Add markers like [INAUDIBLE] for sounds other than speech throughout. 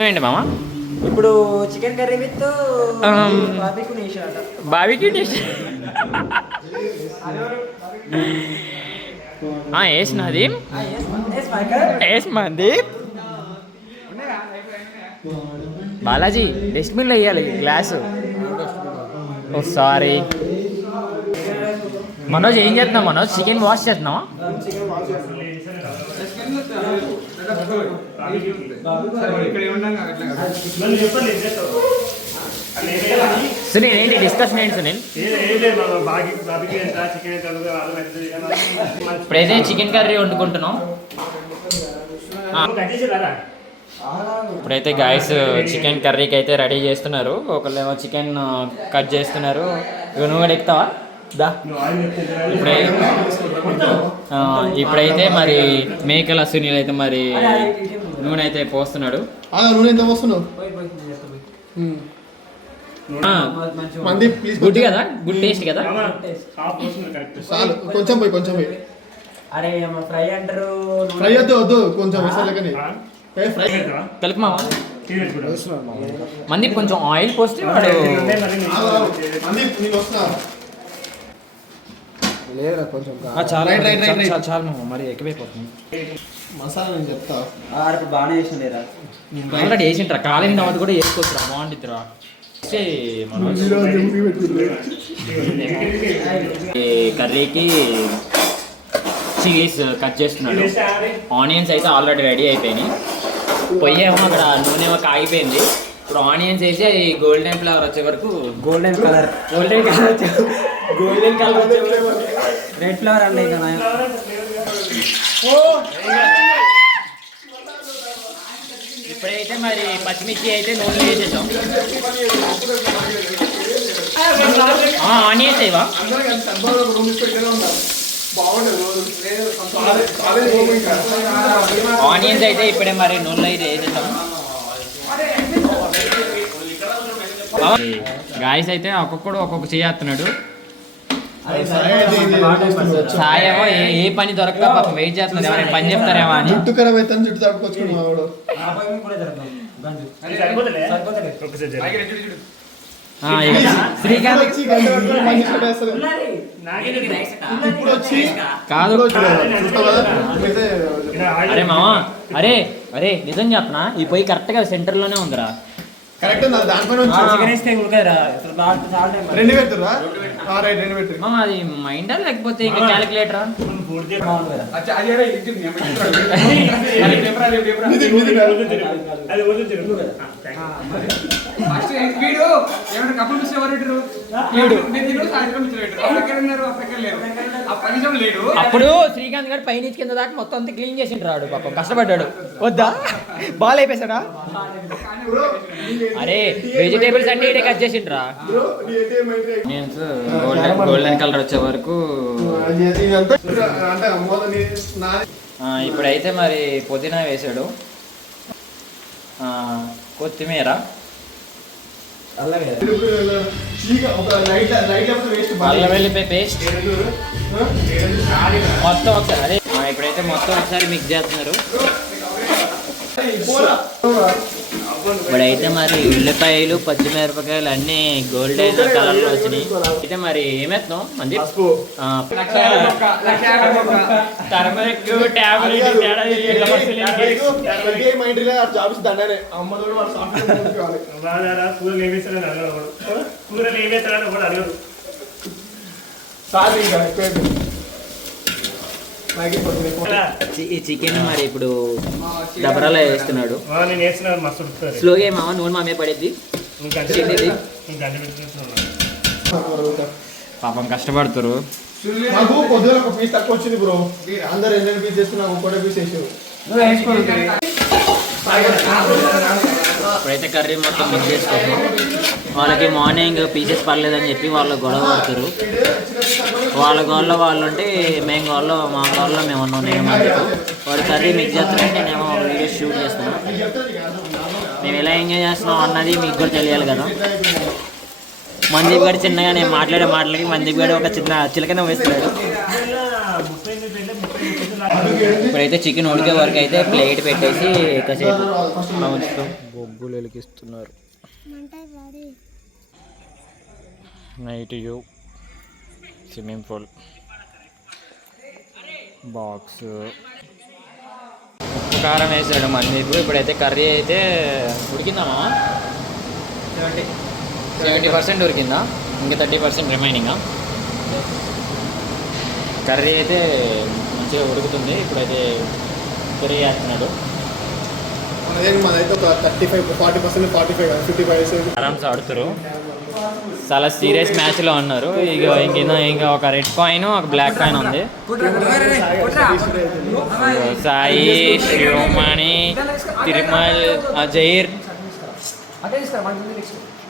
ఏంటి మామ? ఇప్పుడు చికెన్ కర్రీ విత్ Um, బాబీకు నేషాట బాబీకి టేస్ట్ వేసినది వేసినది బాలాజీ డస్ట్బిన్లో వేయాలి గ్లాసు. ఓ సారీ. మనోజ్ ఏం చేస్తున్నావు? మనోజ్ చికెన్ వాష్ చేస్తున్నావా? సునీల్ ఏంటి డిస్కషన్ ఏంటి సునీల్? ఇప్పుడైతే చికెన్ కర్రీ వండుకుంటున్నాం. ఇప్పుడైతే గాయస్ చికెన్ కర్రీకి అయితే రెడీ చేస్తున్నారు. ఒకళ్ళేమో చికెన్ కట్ చేస్తున్నారు. ఇక నువ్వు కూడా ఎక్కుతావా? దా. ఇప్పుడై ఇప్పుడైతే మరి మేకల సునీల్ అయితే మరి నూనె అయితే పోస్తున్నాడు. నూనె ఎంత మంది ప్లీజ్ గుడ్ కదా? గుడ్ టేస్ట్ కదా? చాలు. కొంచెం పోయి కొంచెం పోయి. అరే ఫ్రై అంటారు ఫ్రై వద్దు వద్దు. కొంచెం వేసాలకని ఫ్రై కలుపు మావా మంది కొంచెం ఆయిల్ పోస్తే వాడు లేరా కొంచెం చాలా. చాలా మరి ఎక్కువైపోతుంది. మసాలా నేను చెప్తా. ఇప్పుడు బాగానే చేసిండేరా. ఆల్రెడీ వేసింటారా కాలేని తర్వాత కూడా వేసుకోవచ్చురా బాగుంటుందిరా కర్రీకి చీజ్ కట్ చేస్తున్నాడు. ఆనియన్స్ అయితే ఆల్రెడీ రెడీ అయిపోయినాయి. పొయ్యి ఏమో అక్కడ నూనె ఏమో కాగిపోయింది. ఇప్పుడు ఆనియన్స్ వేసి అది గోల్డెన్ ఫ్లవర్ వచ్చే వరకు గోల్డెన్ కలర్. గోల్డెన్ కలర్ వచ్చే గోల్డెన్ కలర్ రెడ్ ఫ్లవర్ అండి ఇక ఇప్పుడైతే మరి పచ్చిమిర్చి అయితే నూనె వేసేసాం. పోము ఇంకా ఆనియన్స్ అయితే ఇప్పుడే మరి నూనెలో అయితే వేసేసాం. గాయస్ అయితే ఒక్కొక్కడు ఒక్కొక్క చేస్తున్నాడు సాయేమో ఏ ఏ పని దొరకక పాపం వెయిట్ చేస్తున్నది ఎవరైనా పని చెప్తారేమో అని. జుట్టు ఖరాబ్ అయితే జుట్టు తడుపుకొచ్చుకుని మా వాడు. ఆ పై మీద కూడా జరుగుతాం గంజు సరిపోతలేదు ఆ, ఇక శ్రీకాంత్. వచ్చి గంట పట్టుకొని మంచి పెట్టేస్తారు. ఇప్పుడు వచ్చి కాదు. అరే మామా అరే అరే నిజం చెప్పనా? ఈ పొయ్యి కరెక్ట్గా సెంటర్లోనే ఉందిరా. కరెక్ట్ నా దానిపైన రెండు పెడుతురా రైట్ రెండు పెట్టు అది మైండా లేకపోతే ఇంకా క్యాలిక్యులేటరా? బాగుంటుందిరా వీడు? ఏమైనా కప్పులు మిస్ ఎవరు పెట్టారు నేను తిను సాయంత్రం పెట్టారు ఉన్నారు ఎక్కడ లేరు. ఆ లేడు. అప్పుడు శ్రీకాంత్ గారు పైనుంచి కింద దాకా మొత్తం అంతా క్లీన్ చేసి రాడు పాపం కష్టపడ్డాడు. వద్దా? బాల్ అయిపోయాడా అరే వెజిటేబుల్స్ అన్ని ఇటే కట్ చేసిండ్రా. గోల్డెన్ గోల్డెన్ కలర్ వచ్చే వరకు ఇప్పుడైతే మరి పుదీనా వేసాడు. ఆ, కొత్తిమీర. పేస్ట్ మొత్తం ఒకసారి ఇప్పుడైతే మొత్తం ఒకసారి మిక్స్ చేస్తున్నారు. ఇప్పుడైతే మరి ఉల్లిపాయలు పచ్చిమిరపకాయలు అన్ని గోల్డెన్ కలర్లో వచ్చినాయి. అయితే మరి ఏమేస్తున్నాం మంది [LAUGHS] కూరలు ఏమేస్తాడని కూడా సార్ ఇంకా ఎక్కువ మ్యాగీ పొద్దున చి- ఈ చికెన్ మరి ఇప్పుడు దబరాలో వేస్తున్నాడు. ఆ, నేను వేస్తున్నాను మస్తు ఉడుకుతుంది స్లోగా మామ నూనె మామే పెట్టుకుంటున్నాను పాపం కష్టపడుతురు నాకు పొద్దున ఒక పీస్ తక్కువ వచ్చింది బ్రో అందరు ఎన్ని పీస్ చేసుకున్నా ఒక్కటే పీస్ వేసుకోండి ఇప్పుడైతే కర్రీ మొత్తం మిక్స్ చేసుకోము వాళ్ళకి మార్నింగ్ పీసెస్ పర్లేదని చెప్పి వాళ్ళు గొడవ పడతారు. వాళ్ళ గోల్లో వాళ్ళు ఉంటే మేము గోల్లో మా గోల్లో మేము ఉన్నాం నేను వాడు కర్రీ మిక్స్ చేస్తున్నాం నేనేమో వీడియో షూట్ చేస్తున్నాం. మేము ఎలా ఎంజాయ్ చేస్తున్నాం అన్నది మీకు కూడా తెలియాలి కదా. మందీప్ గారు చిన్నగా నేను మాట్లాడే మాటలకి మందీప్ గారు ఒక చిన్న చిలకన వేస్తున్నాడు ఇప్పుడైతే చికెన్ ఉడికే వరకు అయితే ప్లేట్ పెట్టేసి కాసేపు బొగ్గులు వెలిగిస్తున్నారు. Night view swimming pool box ఉప్పు కారం వేసాడు మందిపు ఇప్పుడైతే కర్రీ అయితే ఉడికిందామా? సెవెంటీ సెవెంటీ పర్సెంట్ ఉడికిందా? ఇంకా థర్టీ పర్సెంట్ రిమైనింగా కర్రీ అయితే మంచిగా ఉడుకుతుంది. ఇప్పుడైతే కర్రీ మనదైతే ఒక thirty five forty percent forty five fifty five ఆరామ్స్ ఆడుతారు చాలా సీరియస్ మ్యాచ్లో ఉన్నారు. ఇక ఇంక ఇంకా ఒక రెడ్ కాయిన్ ఒక బ్లాక్ కాయిన్ ఉంది. సాయి శివమణి తిరుమల్ అజైర్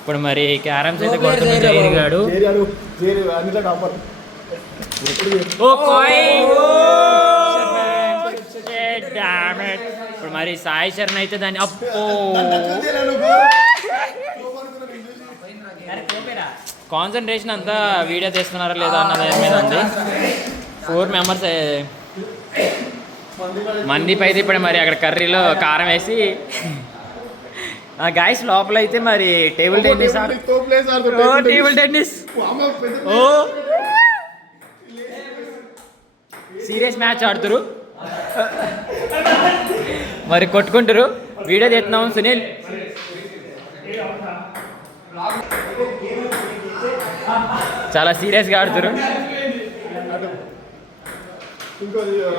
ఇప్పుడు మరి క్యారమ్స్ అయితే కొడుతున్న జైర్ గాడు. ఇప్పుడు మరి సాయి చరణ్ అయితే దాన్ని అప్పో కాన్సన్ట్రేషన్ అంతా వీడియో తీస్తున్నారా లేదా అన్న దాని మీద ఉంది. ఫోర్ మెంబర్స్ మందీప్ అయితే ఇప్పుడు మరి అక్కడ కర్రీలో కారం వేసి. గాయస్ లోపల అయితే మరి టేబుల్ టెన్నిస్ టేబుల్ టెన్నిస్ ఓ సీరియస్ మ్యాచ్ ఆడుతురు. మరి కొట్టుకుంటారు. వీడియో తీస్తున్నాం సునీల్. చాలా సీరియస్గా ఆడుతురు.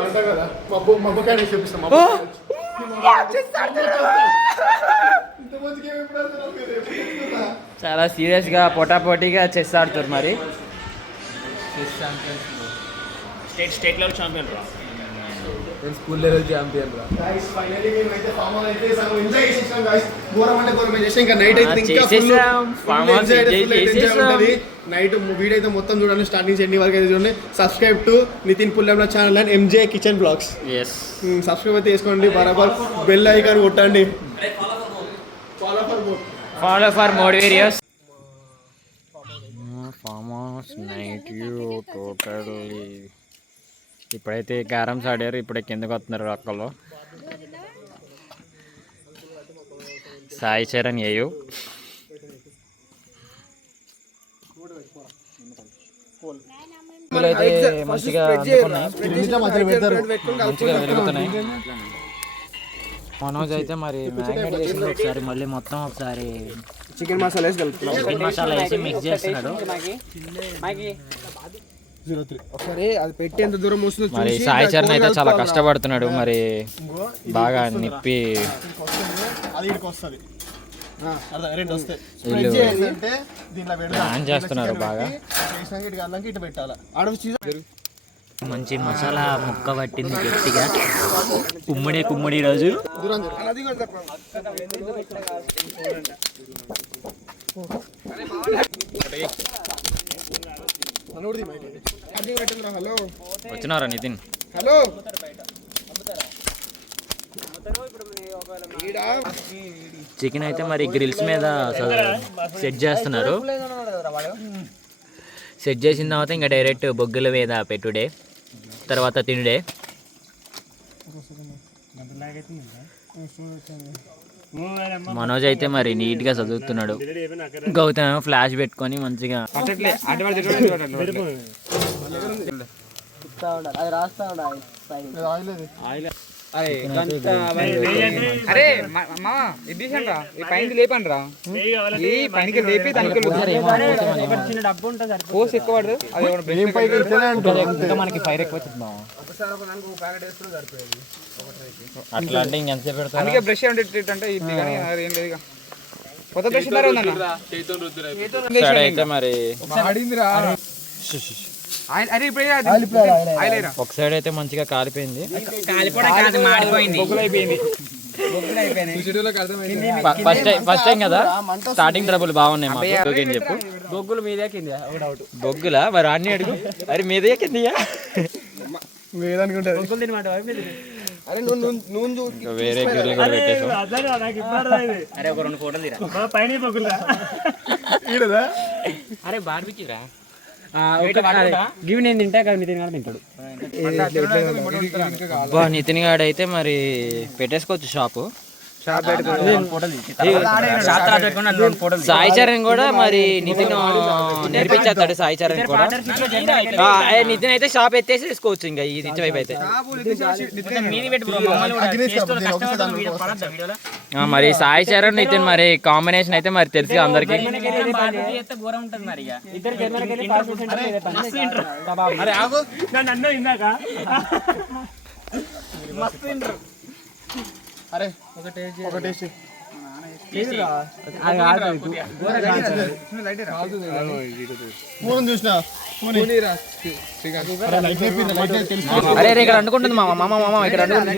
అంటా కదా మబ్బు మబ్బు కానీ చూపిస్తాం? చాలా సీరియస్గా పోటాపోటీగా చెస్ ఆడుతారు మరి. స్టేట్ స్టేట్ లెవెల్ ఛాంపియన్ రా. Guys, finally మేమైతే farm house అయితే సగం enjoy చేసేసాం guys. ఘోరం అంటే ఘోరం enjoy చేసాం. ఇంకా night అయితే ఇంకా అయితే full enjoy చేసేసాం. ఉంటది. నైట్ వీడియో అయితే మొత్తం చూడండి స్టార్టింగ్ నుంచి ఎండింగ్ వరకు అయితే చూడండి. Subscribe to Nitin Pullemla channel and MJ kitchen blogs yes subscribe అయితే చేసుకోండి బరాబర్. బెల్ ఐకాన్ కొట్టండి. Follow for more follow for more videos farm house night view totally ఇప్పుడైతే క్యారమ్స్ ఆడారు ఇప్పుడే కిందకు వస్తున్నారు అక్కలు సాయి చరణ్ ఏయు. అయితే మంచిగా అందుకున్నాయి. మంచిగా వెలుగుతున్నాయి. మనోజ్ అయితే మరి మ్యారినేట్ చేసింది ఒకసారి మళ్ళీ మొత్తం ఒకసారి చికెన్ మసాలా వేసి చికెన్ మసాలా వేసి మిక్స్ చేస్తున్నాడు. ఒకసారి అది పెట్టి ఎంత దూరం వస్తుందో మరి చూసి సాయి చరణ్ అయితే చాలా. కష్టపడుతున్నాడు మరి బాగా నిప్పి అది ఇక్కడికి వస్తుంది. ప్లాన్ చేస్తున్నారు బాగా. మంచి మసాలా ముక్క పట్టింది గట్టిగా. కుమ్మడి కుమ్మడి రోజు. దూరం జరుగు. పెట్టిందిరా, హలో. వచ్చినారా నితిన్? హలో. చికెన్ అయితే మరి గ్రిల్స్ మీద సెట్ చేస్తున్నారు. సెట్ చేసిన తర్వాత ఇంకా డైరెక్ట్ బొగ్గుల మీద పెట్టుడే తర్వాత తినుడే. మనోజ్ అయితే మరి నీట్గా చదువుతున్నాడు. గౌతమ్ ఫ్లాష్ పెట్టుకొని మంచిగా అరే మా- మామ ఇది ఈ పైన లేపండి రా. ఈ పైనకి లేపి దానికి చిన్న డబ్బు ఉంటుంది సరిపోతుంది. పోసి ఎక్కువ అది పైకి మనకి ఫైర్ ఎక్కువ అట్లా అంటే ఇంకెంతసేపు పెడతారు? అందుకే బ్రష్ అంటే ఇది కానీ ఏం లేదు. కొత్త బ్రష్ అయితే మరి ఒక సైడ్ అయితే మంచిగా కాలిపోయింది. ఫస్ట్ టైం ఫస్ట్ టైం కదా? స్టార్టింగ్ ట్రబుల్ బాగున్నాయి మాకు. అని చెప్పు. బొగ్గులు మీదే కింద ఒక డౌట్ బొగ్గులా? మరి అన్ని అడుగు. అరే మీదే కిందియా? వేరే గిర్రెలు కూడా పెట్టేసాం. అరే ఒక రెండు ఫోటోలు తీరా? అరే బార్బిక్యూరా గివి నేను తింటా కదా నితిన్ కూడా తింటాడు. అబ్బా నితిన్ గాడు అయితే మరి పెట్టేసుకోవచ్చు షాపు. సాయి చరణ్ కూడా మరి నితిన్ నేర్పించేస్తాడు సాయి చరణ్ కూడా. నితిన్ అయితే షాప్ ఎత్తేసి తీసుకోవచ్చు ఇంకా ఈ రిచ్ వైపు అయితే. ఆ, మరి సాయి చరణ్ నితిన్ మరి కాంబినేషన్ అయితే మరి తెలుసు అందరికి. ఇద్దరు అరే ఇక్కడ అనుకుంటుంది మామ మామ మామ ఇక్కడ అనుకుంటుంది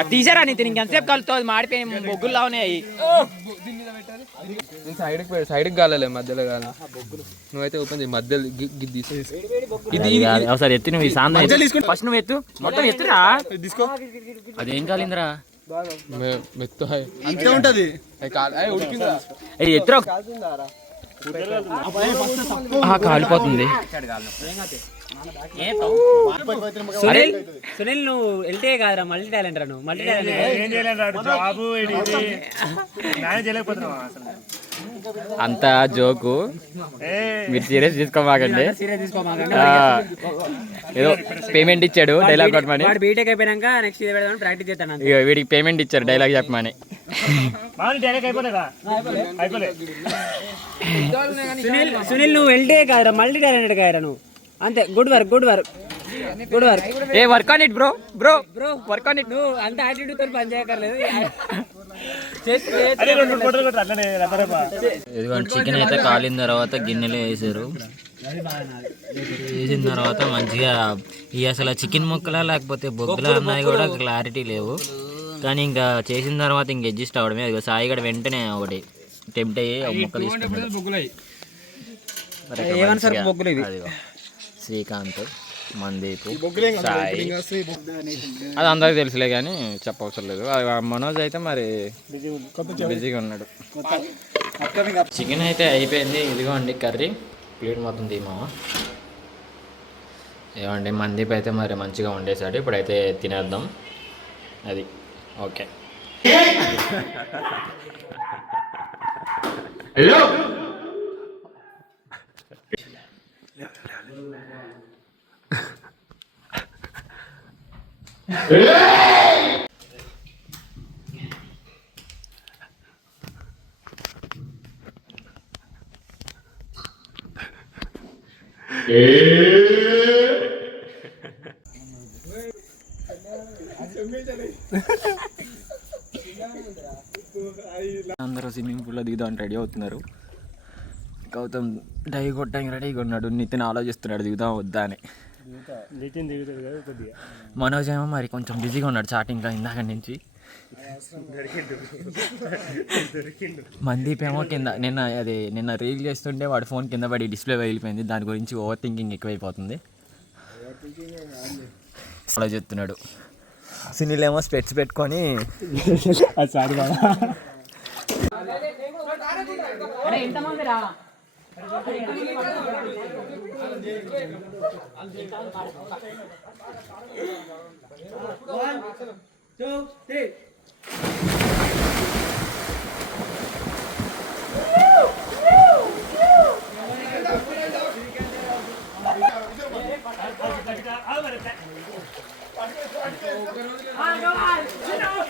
అది తీసారా నితిన్ ఇంకెంతసేపు కలుపుతుంది మాడిపోయి బొగ్గుల్లా ఉన్నాయి సైడ్ సైడ్కి కాలే మధ్యలో కాల నువ్వైతే ఓపెన్ చేయి మధ్యలో గిద్ది ఇది ఒకసారి ఎత్తి నువ్వు ఈ తీసుకుని- ఫస్ట్ నువ్వు ఎత్తు. మొత్తం ఎత్తురా. తీసుకో. అదేం కాలిందిరా? మెత్త అంతే ఉంటది. ఉడికిందా ఇది ఎత్తురా. ఆ, కాలిపోతుంది. సునీల్? సునీల్ నువ్వు ఎల్టే కాదురా మల్టీ టాలెంట్ రా నువ్వు మల్టీ టాలెంట్ అంత జోకు. మీరు సీరియస్ తీసుకోమాకండి. ఏదో పేమెంట్ ఇచ్చాడు డైలాగ్ కొట్టమని వాడు బీటెక్ అయిపోయాక నెక్స్ట్ ఇది ప్రాక్టీస్ చేస్తాను. ఇక వీడికి పేమెంట్ ఇచ్చారు డైలాగ్ చెప్పమని. సునీల్ సునీల్ నువ్వు ఎల్టే కాదురా మల్టీ టాలెంటెడ్ కాదురా నువ్వు. అంతే good work good work good work a work on it bro bro bro work on it నువ్వు అంత యాటిట్యూడ్తో పని అదే ఇదిగోండి చికెన్ అయితే కాలిన తర్వాత గిన్నెలో వేసారు. వేసిన తర్వాత మంచిగా ఈ అసలు చికెన్ ముక్కలా లేకపోతే బొగ్గులా అన్నాయి కూడా క్లారిటీ లేవు. కానీ ఇంకా చేసిన తర్వాత ఇంక అడ్జస్ట్ అవ్వడమే ఇదిగో సాయి కూడా వెంటనే ఒకటి టెంప్ట్ అయ్యి ముక్క తీసుకున్నాడు. సార్ బొగ్గులు? అదిగో. శ్రీకాంత్ మందీప్ సాయి. అది అందరికి తెలుసులే కానీ చెప్పవసరం లేదు. ఆ మనోజ్ అయితే మరి బిజీగా ఉన్నాడు. చికెన్ అయితే అయిపోయింది. ఇదిగోండి కర్రీ. ప్లేట్ మొత్తం తీమావా ఏమండి మందీప్ అయితే మరి మంచిగా వండేశాడు. ఇప్పుడైతే తినేద్దాం. అది. ఓకే. అందరూ స్విమ్మింగ్ పూల్లో దిగుదాం రెడీ అవుతున్నారు. గౌతమ్ డై కొట్టడానికి రెడీగా ఉన్నాడు. నితిన్ ఆలోచిస్తున్నాడు దిగుదాం వద్దా అని. నితిన్ దిగుతుంది కదా కొద్దిగా. మనోజ్ ఏమో మరి కొంచెం బిజీగా ఉన్నాడు చాటింగ్లో ఇందాక నుంచి. మందీప్ ఏమో కింద నిన్న అది నిన్న రీల్ చేస్తుంటే వాడి ఫోన్ కింద పడి డిస్ప్లే వెళ్ళిపోయింది దాని గురించి ఓవర్ థింకింగ్ ఎక్కువైపోతుంది. అలా చెప్తున్నాడు. సునీల్ ఏమో స్పెట్స్ పెట్టుకొని One, two, three. Ah, go on! You know.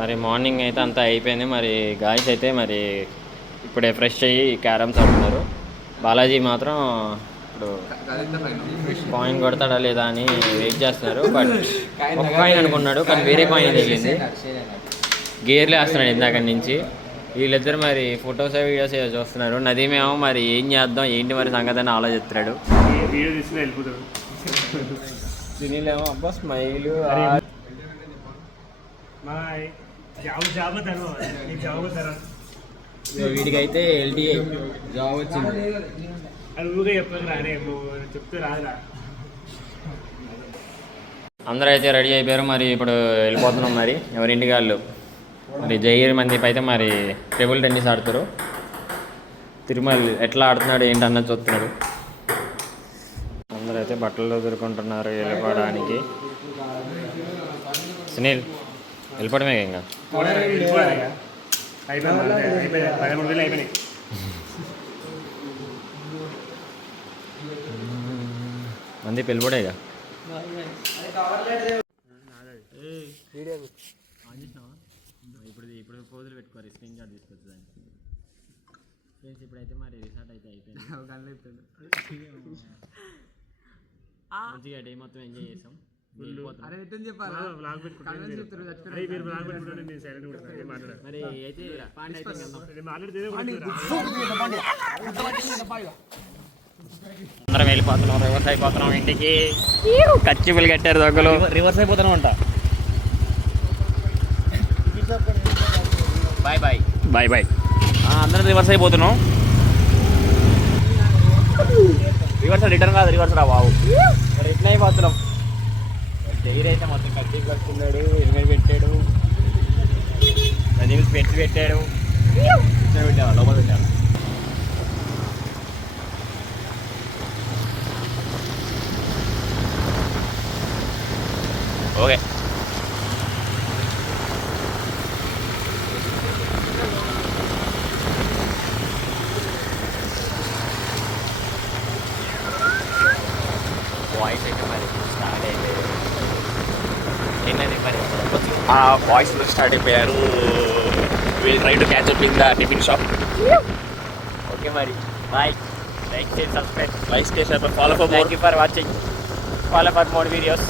మరి మార్నింగ్ అయితే అంతా అయిపోయింది. మరి గాయస్ అయితే మరి ఇప్పుడే ఫ్రెష్ అయ్యి క్యారమ్స్ ఆడుతున్నారు. బాలాజీ మాత్రం ఇప్పుడు కాయిన్ కొడతాడా లేదా అని వెయిట్ చేస్తున్నారు. బట్ ఒక కాయిన్ అనుకున్నాడు కానీ వేరే కాయిన్ తగిలింది గేర్లు వేస్తున్నాడు ఇందాక నుంచి. వీళ్ళిద్దరు మరి ఫొటోస్ వీడియోస్ చూస్తున్నారు. నదీమేమో మరి ఏం చేద్దాం ఏంటి మరి సంగతి అని ఆలోచిస్తున్నాడు. ఈ వీడియో తీసుకుని వెళ్ళిపోతాడు. సునీల్ ఏమో అబ్బా స్మైల్ జాబ్ జాబ్ తను. నీ జాబ్ తరా వీడికైతే జాబ్ వచ్చింది. అది ఊరికే చెప్తే రాదురా. అందరూ అయితే రెడీ అయిపోయారు మరి ఇప్పుడు వెళ్ళిపోతున్నాం మరి. ఎవరింటికి వాళ్ళు? మరి జైర్ మందీప్ అయితే మరి టేబుల్ టెన్నిస్ ఆడుతారు. తిరుమల ఎట్లా ఆడుతున్నాడు ఏంటి అన్నది చూస్తున్నాడు. అందరూ అయితే బట్టలు దొరుకుంటున్నారు వెళ్ళిపోవడానికి. సునీల్ వెళ్ళిపోవడమే ఇంకా వెళ్ళిపోడే ఇక. ఇప్పుడు ఇప్పుడు పోజులు పెట్టుకోరు స్క్రీన్ షాట్ తీసుకొచ్చు దాన్ని ఫ్రెండ్స్ ఇప్పుడైతే మరి రిసార్ట్ అయితే అయిపోయింది మంచిగా డే మొత్తం ఎంజాయ్ చేసాం. అందరం వెళ్ళిపోతున్నాం రివర్స్ అయిపోతున్నాం ఇంటికి. కచ్చిపులు కట్టారు దొంగలు. రివర్స్ అయిపోతున్నాం అంట బాయ్ బాయ్. Bye bye. అందరం రివర్స్ అయిపోతున్నాం. రివర్స్ రిటర్న్ కాదు రివర్స్ రా బాబు రిటర్న్ అయిపోతున్నాం. జైర్ అయితే మొత్తం కట్టి కట్టుకున్నాడు హెల్మెట్ పెట్టాడు. నది పెట్టి పెట్టాడు. కూర్చొని లోపల పెట్టాను ఓకే వాయిస్ అయితే మరి స్టార్ట్ అయితే ఏంటంటే మరి బాయ్స్ స్టార్ట్ అయిపోయారు will try to catch up in the tiffin shop okay మరి బాయ్ లైక్ చేసి సబ్స్క్రైబ్ లైక్ చేసి follow for thank you for watching follow for more videos